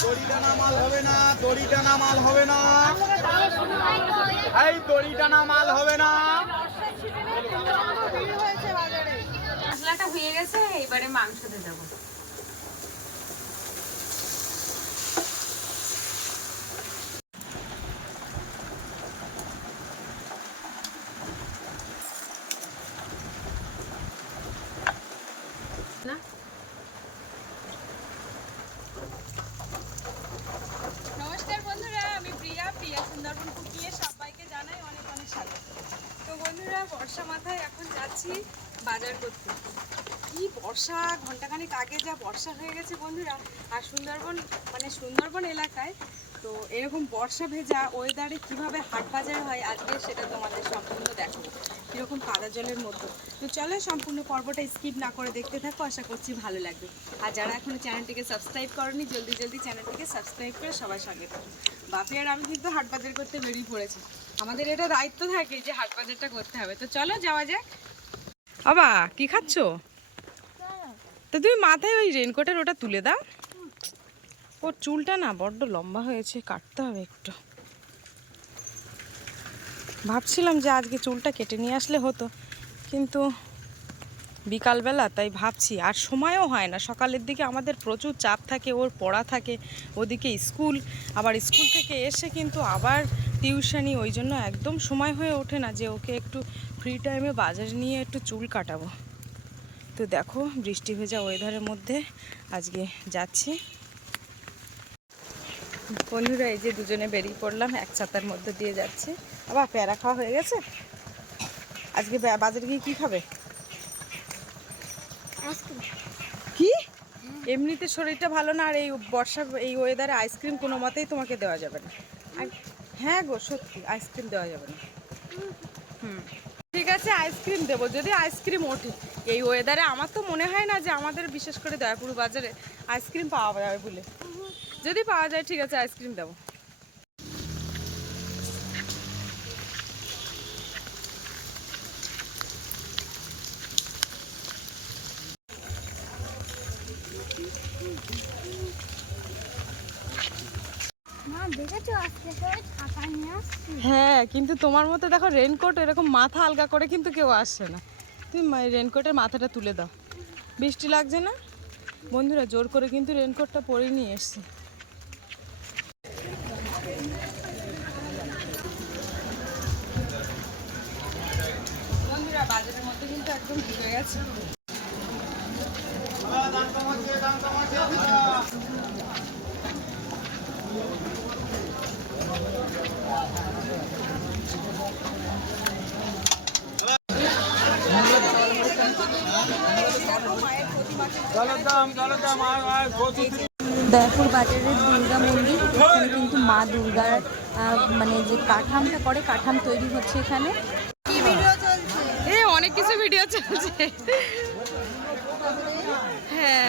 দড়ি টানা মাল হবে না দড়ি টানা মাল হবে না। এই দড়ি টানা মাল হবে না। মশলাটা হয়ে গেছে এবারে মাংসতে দেবো না নমস্কার বন্ধুরা আমি প্রিয়া প্রিয়া সুন্দরবন কুকিয়ে সবাইকে জানাই অনেক অনেক স্বাগত তো বন্ধুরা বর্ষা মাথায় এখন যাচ্ছি বাজার করতে। কি বর্ষা ঘন্টাখানেক আগে যা বর্ষা হয়ে গেছে বন্ধুরা, আর সুন্দরবন মানে সুন্দরবন এলাকায়, তো এরকম বর্ষা ভেজা ওয়েদারে কীভাবে হাট বাজার হয় আজকে সেটা তোমাদের সম্পূর্ণ দেখো কীরকম কাদা জলের মতো। তো চলো সম্পূর্ণ পর্বটা স্কিপ না করে দেখতে থাকো, আশা করছি ভালো লাগবে। আর যারা এখনও চ্যানেলটিকে সাবস্ক্রাইব করনি, জলদি জলদি চ্যানেলটিকে সাবস্ক্রাইব করে সবার সঙ্গে থাকো। বাপি আর আমি কিন্তু হাট বাজার করতে বেরিয়ে পড়েছি। আমাদের এটা দায়িত্ব থাকে যে হাট বাজারটা করতে হবে। তো চলো যাওয়া যাক। বাবা, কি খাচ্ছো? তো তুমি মাথায় ওই রেনকোটের ওটা তুলে দাও। ওর চুলটা না বড্ড লম্বা হয়েছে, কাটতে হবে একটু। ভাবছিলাম যে আজকে চুলটা কেটে নিয়ে আসলে হতো, কিন্তু বিকালবেলা তাই ভাবছি, আর সময়ও হয় না। সকালের দিকে আমাদের প্রচুর চাপ থাকে, ওর পড়া থাকে, ওদিকে স্কুল, আবার স্কুল থেকে এসে কিন্তু আবার টিউশনি, ওই জন্য একদম সময় হয়ে ওঠে না যে ওকে একটু ফ্রি টাইমে বাজারে নিয়ে একটু চুল কাটাবো। তো দেখো বৃষ্টি ভেজা ওয়েদারের মধ্যে আজকে যাচ্ছি। বন্ধুরা এই যে দুজনে বেরিয়ে পড়লাম এক ছাতার মধ্যে দিয়ে যাচ্ছি। আবার প্যারা খাওয়া হয়ে গেছে? আজকে বাজারে গিয়ে কী খাবে? কি? এমনিতে শরীরটা ভালো না আর এই বর্ষা এই ওয়েদারে আইসক্রিম কোনো মতেই তোমাকে দেওয়া যাবে না। হ্যাঁ গো সত্যি আইসক্রিম দেওয়া যাবে না। হুম। আছে আইসক্রিম দেবো, যদি আইসক্রিম ওঠে। এই ওয়েদারে আমার তো মনে হয় না যে আমাদের বিশেষ করে দয়াপুর বাজারে আইসক্রিম পাওয়া যাবে বলে। যদি পাওয়া যায়, ঠিক আছে, আইসক্রিম দেবো। হ্যাঁ কিন্তু তোমার মতো দেখো রেনকোট এরকম মাথা আলগা করে কিন্তু কেউ আসছে না। তুমি রেনকোটের মাথাটা তুলে দাও। বৃষ্টি লাগছে না? বন্ধুরা, জোর করে কিন্তু রেনকোটটা পরে নিয়ে এসছি। বাজারের মধ্যে কিন্তু একদম ঢুকে গেছে জলের দাম জলের দাম আর আর কচু দয়াপুর বাজারের দুর্গা মন্দির এখানে কিন্তু মা দুর্গার আহ, মানে যে কাঠামটা করে কাঠাম তৈরি হচ্ছে এখানে। এ অনেক কিছু ভিডিও চলছে। হ্যাঁ।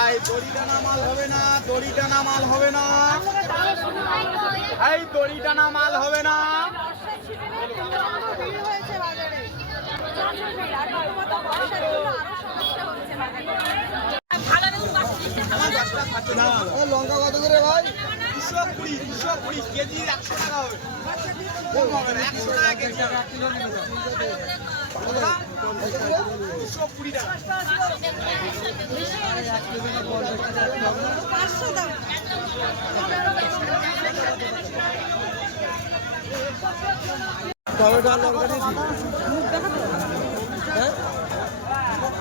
এই দড়ি টানা মাল হবে না দড়ি মাল হবে না। এই দড়ি টানা মাল হবে না। লঙ্কা কত করে ভাই দুশো কুড়ি দুশো কুড়ি কেজি। একশো টাকা হবে একশো টাকা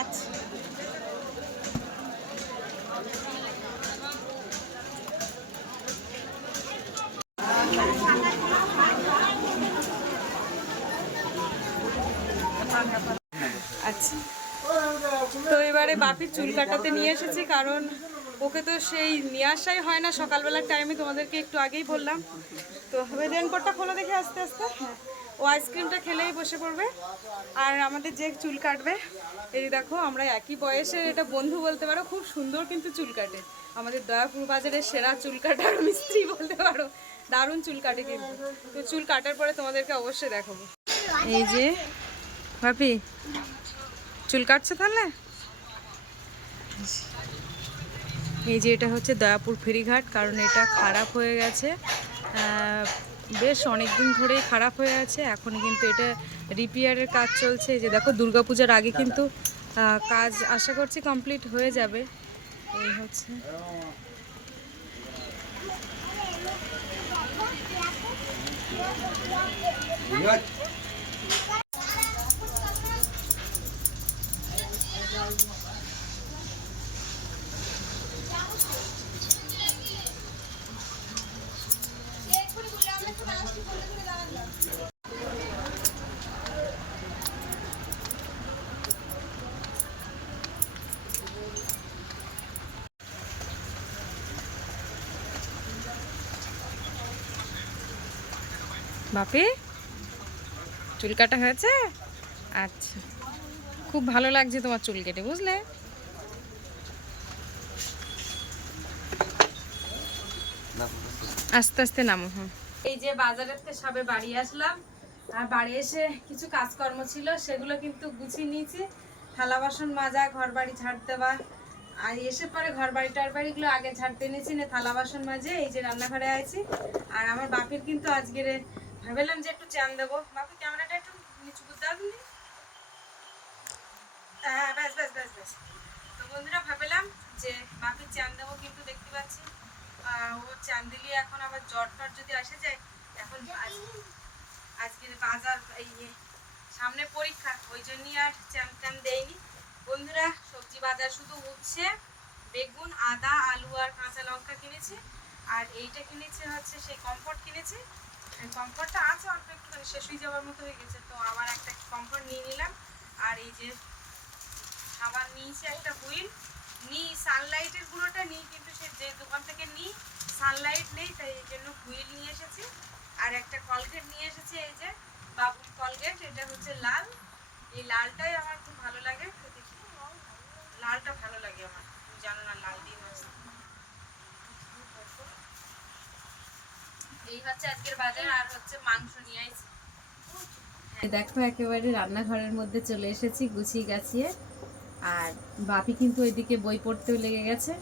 আচ্ছা। আচ্ছা তো এবারে বাপির চুল কাটাতে নিয়ে এসেছি, কারণ ওকে তো সেই নিয়ে আসাই হয় না সকালবেলার টাইমে তোমাদেরকে একটু আগেই বললাম। তো রেনকোটটা খোলো দেখে আস্তে আস্তে। হ্যাঁ ও আইসক্রিমটা খেলেই বসে পড়বে। আর আমাদের যে চুল কাটবে, এই দেখো আমরা একই বয়সে এটা বন্ধু বলতে পারো, খুব সুন্দর কিন্তু চুল কাটে। আমাদের দয়াপুর বাজারের সেরা চুল কাটার মিস্ত্রি বলতে পারো, দারুণ চুল কাটে কিন্তু। তো চুল কাটার পরে তোমাদেরকে অবশ্যই দেখাবো। এই যে ভাপি চুল কাটছে তাহলে? এই যে এটা হচ্ছে দয়াপুর ফেরিঘাট, কারণ এটা খারাপ হয়ে গেছে। বেশ অনেক দিন ধরেই খারাপ হয়ে আছে। এখন কিন্তু এটা রিপেয়ারের কাজ চলছে। যে দেখো, দুর্গাপূজার আগে কিন্তু কাজ আশা করছি কমপ্লিট হয়ে যাবে। এই হচ্ছে। বাপি, চুল কাটা হয়েছে? আচ্ছা খুব ভালো লাগছে তোমার চুল কেটে, বুঝলে? আস্তে আস্তে নামো, হুম। এই যে বাজারের থেকে সবে বাড়ি আসলাম, আর বাড়ি এসে কিছু কাজকর্ম ছিল, সেগুলো কিন্তু গুছিয়ে নিয়েছি। থালা বাসন মাজা ঘর বাড়ি ঝাড় দেওয়া। আর এসে পরে ঘর বাড়ি টার বাড়িগুলো আগে ঝাড়তে নিয়েছি না থালা বাসন মাজে, এই যে রান্নাঘরে আছি। আর আমার বাপের কিন্তু আজকের ভাবলাম যে একটু চান দেবো। বাপি ক্যামেরাটা একটু নিচু করতে আপনি হ্যাঁ ব্যাস ব্যাস ব্যাস ব্যাস। তো বন্ধুরা, ভাবলাম যে বাপির চান দেবো কিন্তু দেখতে পাচ্ছি। ও চান দিলে এখন আবার জ্বর টর যদি আসে যায়, এখন আজ- আজকের বাজার এই যে সামনে পরীক্ষা। ওই জন্যই আর চান টান দেয়নি বন্ধুরা, সবজি বাজার শুধু উঠছে। বেগুন, আদা, আলু আর কাঁচা লঙ্কা কিনেছি। আর এইটা কিনেছে হচ্ছে সেই কমফর্ট কিনেছি। কমফর্টটা আছে অল্প একটু শেষ হয়ে যাওয়ার মতো হয়ে গেছে। তো আবার একটা কমফর্ট নিয়ে নিলাম। আর এই যে আবার নিয়েছি একটা হুইল। নিই সানলাইটের গুঁড়োটা নিই কিন্তু সে যে দোকান থেকে নিই সানলাইট নেই, তাই এই জন্য হুইল নিয়ে এসেছি। আর একটা কলগেট নিয়ে এসেছি, এই যে বাবুল কলগেট, এটা হচ্ছে লাল। এই লালটাই আমার খুব ভালো লাগে লালটা ভালো লাগে আমার, তুমি জানো না, লাল দিয়ে মাছ দেখো, একেবারে রান্নাঘরের মধ্যে চলে এসেছি, গুছিয়ে গাছিয়ে। আর বাপি কিন্তু ওইদিকে বই পড়তেও লেগে গেছে।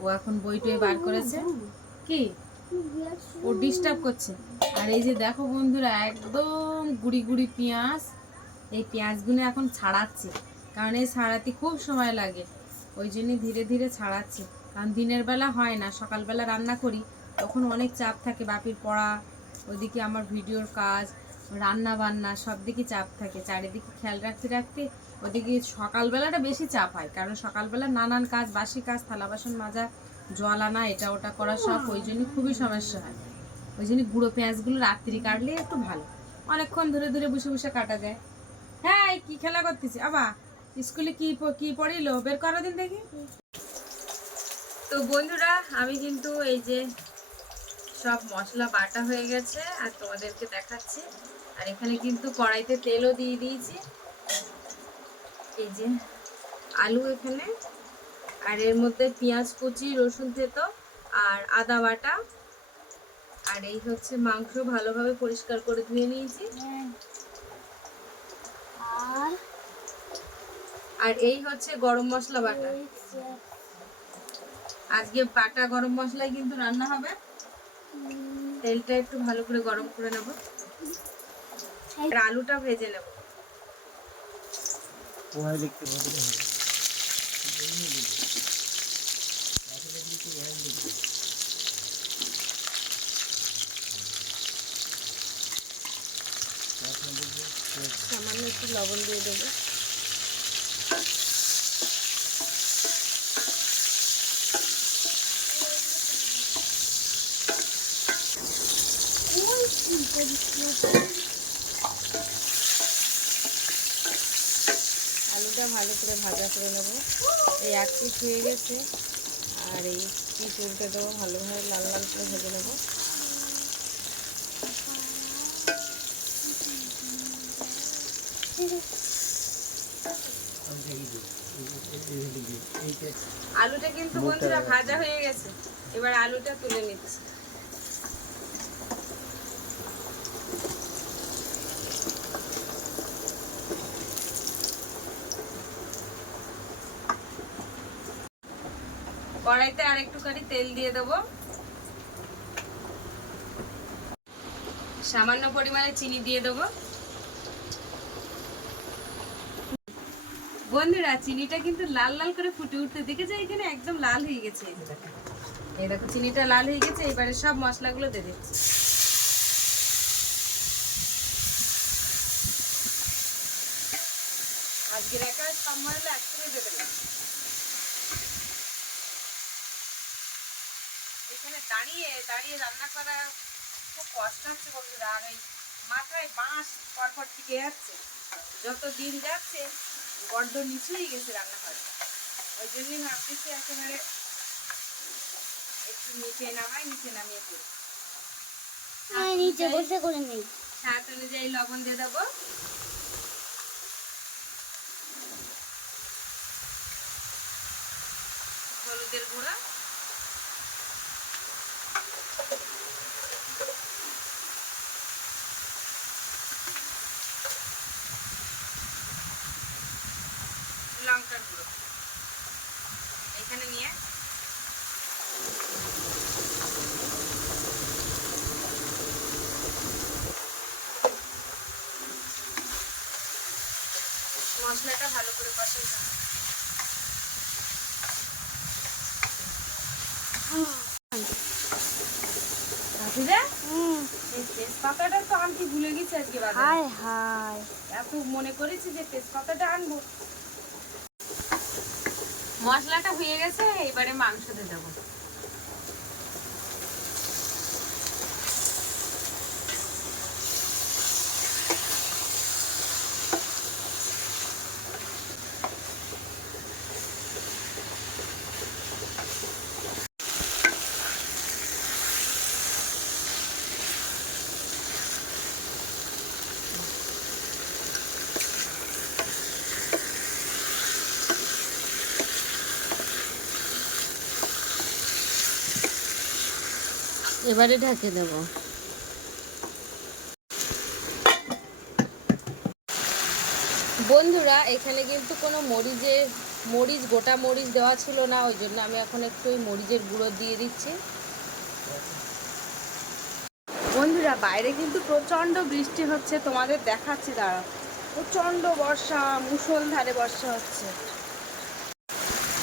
ও এখন বই টই বার করেছে। কি? ও ডিস্টার্ব করছে। আর এই যে দেখো বন্ধুরা, একদম গুড়ি গুড়ি পেঁয়াজ। এই পেঁয়াজগুলো এখন ছাড়াচ্ছি, কারণ এই ছাড়াতে খুব সময় লাগে। ওই জন্যই ধীরে ধীরে ছাড়াচ্ছি। কারণ দিনের বেলা হয় না, সকালবেলা রান্না করি। তখন অনেক চাপ থাকে বাপির পড়া ওইদিকে আমার ভিডিওর কাজ রান্না বান্না সব দিকে চাপ থাকে। চারিদিকে খেয়াল রাখতে রাখতে ওদিকে সকালবেলাটা বেশি চাপ হয় কারণ সকালবেলা নানান কাজ বাসি কাজ থালা বাসন মাজা জল আনা এটা ওটা করা সব ওই জন্য খুবই সমস্যা হয়। ওই জন্য গুঁড়ো পেঁয়াজগুলো রাত্রি কাটলে একটু ভালো। অনেকক্ষণ ধরে ধরে বসে বসে কাটা যায়। হ্যাঁ কি খেলা করতেছি? আবা স্কুলে কি কি পড়িলো? বের করো দিন দেখি। তো বন্ধুরা আমি কিন্তু এই যে সব মশলা বাটা হয়ে গেছে আর তোমাদেরকে দেখাচ্ছি। আর এখানে কিন্তু কড়াইতে তেলও দিয়ে দিয়েছি। এই যে আলু এখানে আর এর মধ্যে পেঁয়াজ কুচি রসুন থেতো আর আদা বাটা। আর এই হচ্ছে মাংস ভালোভাবে পরিষ্কার করে ধুয়ে নিয়েছি। আর আর এই হচ্ছে গরম মশলা বাটা। আজকে বাটা গরম মশলাই কিন্তু রান্না হবে। তেলটা একটু ভালো করে গরম করে নেব। আর আলুটা ভেজে নেব। সামান্য একটু লবণ দিয়ে দেবো। আলুটা ভালো করে ভাজা করে নেব। এই এক পিস হয়ে গেছে। আর এই পিস উল্টে দেবো ভালোভাবে লাল লাল করে ভেজে নেব। আলুটা কিন্তু বন্ধুরা ভাজা হয়ে গেছে। এবার আলুটা তুলে নিচ্ছি। কড়াইতে আর একটুখানি তেল দিয়ে দেবো। সামান্য পরিমাণে চিনি দিয়ে দেবো। বন্ধুরা, চিনিটা কিন্তু লাল লাল করে ফুটে উঠতে দেখেছে? এখানে একদম লাল হয়ে গেছে। এই দেখো। চিনিটা লাল হয়ে গেছে, এবারে সব মশলাগুলো দিয়ে দিচ্ছি। আজকের একা সব মশলা একসাথে দিয়ে এখানে দাঁড়িয়ে রান্না করা খুব কষ্ট হচ্ছে বন্ধুরা। আর ওই মাথায় বাঁশ পরপর টিকে যাচ্ছে। যত দিন যাচ্ছে গর্দ নিচেই গেছে রান্নাঘরে। ওই জন্যই ভাবতেছি একেবারে একটু নিচে নামাই নিচে নামিয়ে করি নিচে বসে করে নেই। স্বাদ অনুযায়ী লবণ দিয়ে দেবো। হলুদের গুঁড়া লঙ্কার গুঁড়ো এখানে নিয়ে মশলাটা ভালো করে কষাই তেজপাতাটা তো আনতে ভুলে গেছি আজকে হায় হায়। এত মনে করেছি যে তেজপাতাটা আনব। মশলাটা হয়ে গেছে এবারে মাংস দিয়ে দেবো। এবারে ঢাকে দেব। বন্ধুরা, এখানে কিন্তু কোনো মরিচের, মরিচ, গোটা মরিচ দেওয়া ছিল না, ওই জন্য আমি এখন একটু ওই মরিচের গুঁড়ো দিয়ে দিচ্ছি। বন্ধুরা, বাইরে কিন্তু প্রচণ্ড বৃষ্টি হচ্ছে, তোমাদের দেখাচ্ছি দাঁড়া প্রচণ্ড বর্ষা মুষলধারে বর্ষা হচ্ছে।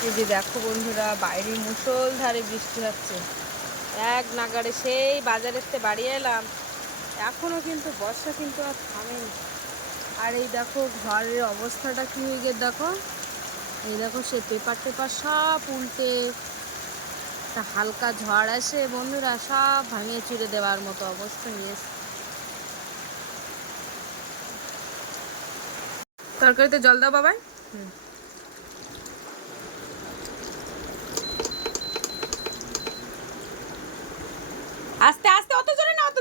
এই যে দেখো বন্ধুরা, বাইরে মুষলধারে বৃষ্টি হচ্ছে। এক নাগারে সেই বাজারের থেকে বাড়ি এলাম। এখনও কিন্তু বর্ষা কিন্তু আর থামেনি। আর এই দেখো ঘরের অবস্থাটা কী হয়ে গেছে দেখো? এই দেখো সে পেপার টেপার সব উল্টে। একটা হালকা ঝড় আসে, বন্ধুরা, সব ভাঙিয়ে চুরে দেওয়ার মতো অবস্থা হয়েছে তরকারিতে জল দাও বাবা আস্তে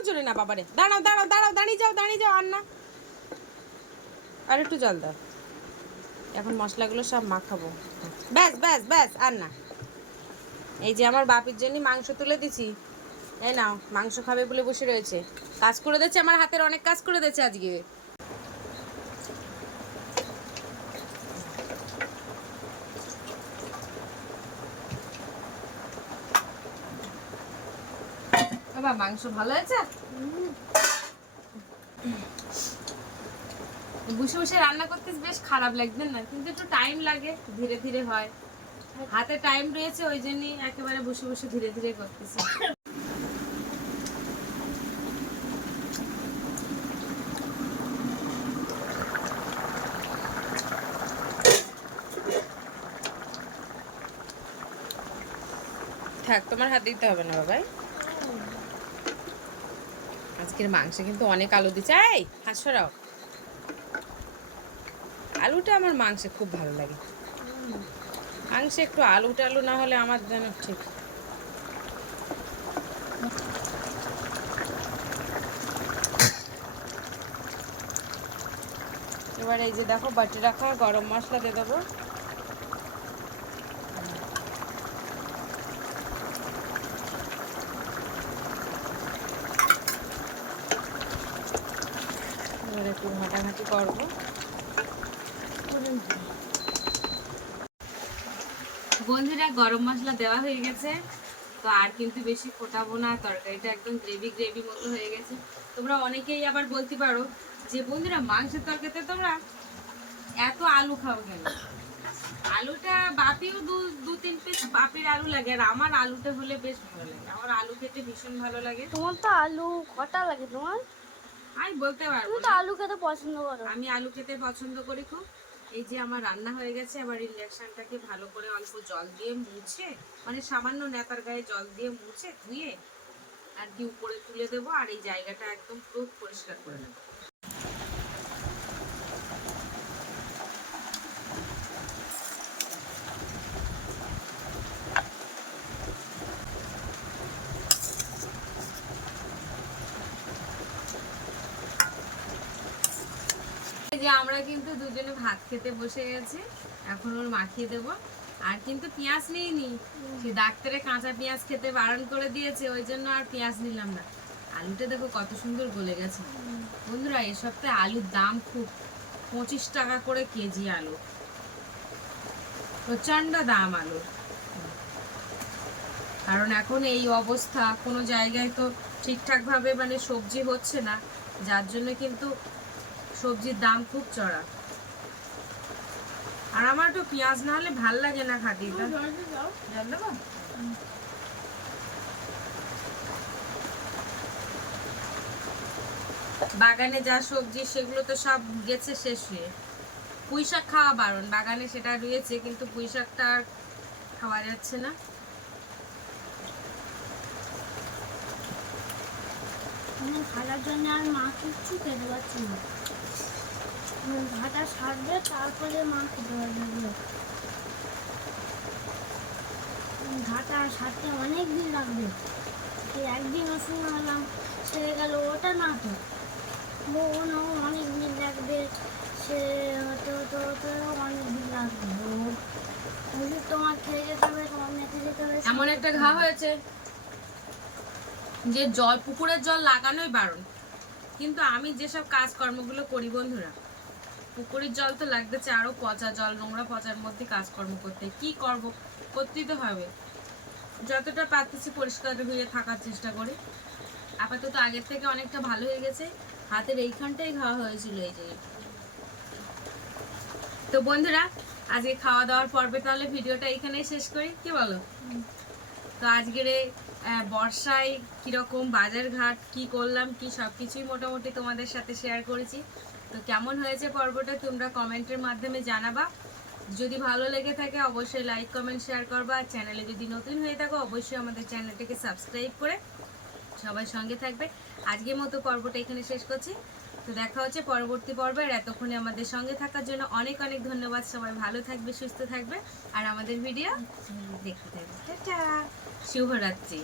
চলে না বাবারে দাঁড়াও দাঁড়াও দাঁড়াও, দাঁড়িয়ে যাও দাঁড়িয়ে যাও, আন্না। আর একটু জল দাও। এখন মশলাগুলো সব মাখাবো। ব্যাস ব্যাস ব্যাস আর না এই যে আমার বাপির জন্য মাংস তুলে দিছি। এই নাও, মাংস খাবে বলে বসে রয়েছে। কাজ করে দিচ্ছে আমার হাতের অনেক কাজ করে দিচ্ছে আজকে। বাবা, মাংস ভালো হয়েছে? বসে বসে রান্না করতে বেশ খারাপ লাগবে না, কিন্তু একটু টাইম লাগে, ধীরে ধীরে হয়। হাতে টাইম রয়েছে, ওই জন্যই একেবারে বসে বসে ধীরে ধীরে করতেছি। থাক, তোমার হাত দিতে হবে না বাবাই আজকের মাংসে কিন্তু অনেক আলু দিচ্ছে। হাসরাও আলুটা আমার মাংসে খুব ভালো লাগে। মাংসে একটু আলু টালু না হলে আমার যেন ঠিক। এবার এই যে দেখো বাটি রাখা, গরম মশলা দিয়ে দেবো। একটু ঘাটাঘাটি করব। বন্ধুরা গরম মশলা দেওয়া হয়ে গেছে। তো আর কিন্তু বেশি ফোটাবো না তরকারিটা একদম গ্রেভি গ্রেভি মতো হয়ে গেছে। তোমরা অনেকেই আবার বলতে পারো যে বন্ধুরা মাংসের তরকারিতে তোমরা এত আলু খাও কেন? আলুটা বাপিও দু দু তিন পিস বাপির আলু লাগে আর আমার আলুটা হলে বেশ ভালো লাগে। আমার আলু খেতে ভীষণ ভালো লাগে। তোমার তো আলু কটা লাগে তোমার? আমি বলতে পারব তুমি তো আলু খেতে পছন্দ করো। আমি আলু খেতে পছন্দ করি খুব। এই যে আমার রান্না হয়ে গেছে আমার ইন্ডাকশনটাকে ভালো করে অল্প জল দিয়ে মুছে মানে সামান্য নেতার গায়ে জল দিয়ে মুছে ধুয়ে আর কি উপরে তুলে দেবো, আর এই জায়গাটা একদম পুরো পরিষ্কার করে নেব। যে আমরা কিন্তু দুজনে ভাত খেতে বসে গেছি। এখন ওর মাখিয়ে দেব। আর কিন্তু পেঁয়াজ নিইনি। সে ডাক্তারে কাঁচা পেঁয়াজ খেতে বারণ করে দিয়েছে, ওই জন্য আর পেঁয়াজ নিলাম না। আলুটা দেখো কত সুন্দর গলে গেছে। বন্ধুরা, এ সপ্তাহে আলুর দাম খুব। পঁচিশ টাকা করে কেজি আলু। প্রচণ্ড দাম আলুর কারণ এখন এই অবস্থা, কোনো জায়গায় তো ঠিকঠাকভাবে মানে সবজি হচ্ছে না। যার জন্য কিন্তু সবজির দাম খুব চড়া। আর আমার একটু পেঁয়াজ না হলে ভালো লাগে না জল দেবো? বাগানে যা সবজি সেগুলো তো সব গেছে শেষ হয়ে। পুঁই শাক খাওয়া বারণ। বাগানে সেটা রয়েছে কিন্তু পুঁই শাকটা আর খাওয়া যাচ্ছে না। ভাজার জন্য আর মা কিচ্ছু খেতে পারছি না। উম, সারবে তারপরে মা খেতে পারবে ঘাটা সারতে অনেক দিন লাগবে। সেই একদিন ওষুধ হলাম সেরে গেল ওটা না তো। ও অনেক দিন লাগবে সে হতে হতে হতে অনেক দিন লাগবে ওষুধ তোমার খেয়ে যেতে হবে তোমার মেখে যেতে হবে এমন একটা ঘা হয়েছে যে জল পুকুরের জল লাগানোই বারণ। কিন্তু আমি যেসব কাজকর্মগুলো করি বন্ধুরা পুকুরের জল তো লাগতেছে আরও পচা জল নোংরা পচার মধ্যে কাজকর্ম করতে। কি করব? করতেই তো হবে। যতটা পারতেছি পরিষ্কার হয়ে থাকার চেষ্টা করি। আপাতত আগের থেকে অনেকটা ভালো হয়ে গেছে। হাতের এইখানটাই খাওয়া হয়েছিল এই যে। তো বন্ধুরা আজকে খাওয়া দাওয়ার পর্বে তাহলে ভিডিওটা এখানেই শেষ করি কি বলো? তো আজকের বর্ষায় কীরকম বাজার ঘাট কি করলাম কি সব কিছুই মোটামুটি তোমাদের সাথে শেয়ার করেছি। তো কেমন হয়েছে পর্বটা তোমরা কমেন্টের মাধ্যমে জানাবা। যদি ভালো লেগে থাকে অবশ্যই লাইক কমেন্ট শেয়ার করবা। আর চ্যানেলে যদি নতুন হয়ে থাকো অবশ্যই আমাদের চ্যানেলটাকে সাবস্ক্রাইব করে সবাই সঙ্গে থাকবে। আজকের মতো পর্বটা এখানে শেষ করছি। তো দেখা হচ্ছে পরবর্তী পর্বে। আর এতক্ষণে আমাদের সঙ্গে থাকার জন্য অনেক অনেক ধন্যবাদ। সবাই ভালো থাকবে, সুস্থ থাকবে। আর আমাদের ভিডিও দেখতে থাকবে। শুভরাত্রি।